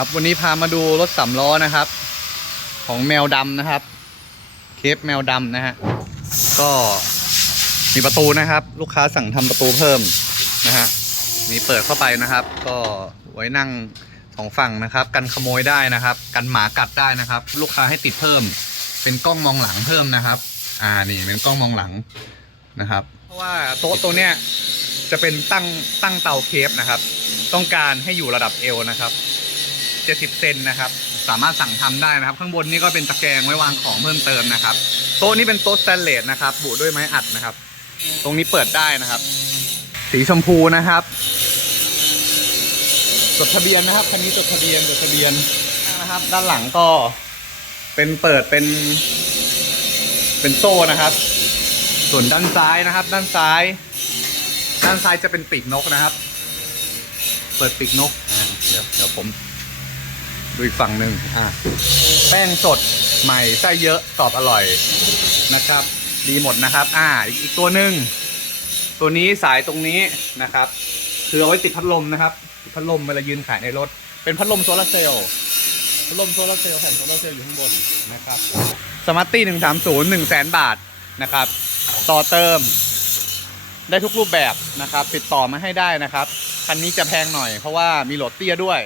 ครับวันนี้พามาดูรถสามล้อนะครับ ของแมวดำนะครับ เคปแมวดำนะฮะก็มีประตูนะครับ ลูกค้าสั่งทำประตูเพิ่มนะฮะมีเปิดเข้าไปนะครับ ก็ไว้นั่งสองฝั่งนะครับ กันขโมยได้นะครับ กันหมากัดได้นะครับ ลูกค้าให้ติดเพิ่ม เป็นกล้องมองหลังเพิ่มนะครับ อ่านี่เป็นกล้องมองหลังนะครับ เพราะว่าโต๊ะตัวเนี้ยจะเป็นตั้งตั้งเตาเคฟนะครับ ต้องการให้อยู่ระดับเอวนะครับ 70 เซนนะครับ สามารถสั่งทำได้นะครับ ข้างบนนี่ก็เป็นตะแกรงไว้วางของเพิ่มเติมนะครับ โต๊ะนี้เป็นโต๊ะสแตนเลสนะครับ บุด้วยไม้อัดนะครับ ตรงนี้เปิดได้นะครับ สีชมพูนะครับ จดทะเบียนนะครับ คันนี้จดทะเบียนจดทะเบียนนะครับ ด้านหลังก็เป็นเปิดเป็น เป็นโซ่นะครับ ส่วนด้านซ้ายนะครับ ด้านซ้าย ด้านซ้ายจะเป็นปีกนกนะครับ เปิดปีกนกเดี๋ยวเดี๋ยวผม ดูอีกฝั่งหนึ่งอะแป้งสดใหม่ไส้เยอะตอบอร่อยนะครับ ดีหมดนะครับ อ่าอีกอีกตัวหนึ่งตัวนี้สายตรงนี้นะครับ คือเอาไว้ติดพัดลมนะครับติดพัดลมเวลายืนขายในรถ เป็นพัดลมโซลาร์เซลล์พัดลมโซลาร์เซลล์แผ่นโซลาร์เซลล์อยู่ข้างบนนะครับสมาร์ตตี้หนึ่งสามศูนย์หนึ่งแสนบาทนะครับ ต่อเติมได้ทุกรูปแบบนะครับ ติดต่อมาให้ได้นะครับ คันนี้จะแพงหน่อยเพราะว่ามีโหลดเตี้ยด้วย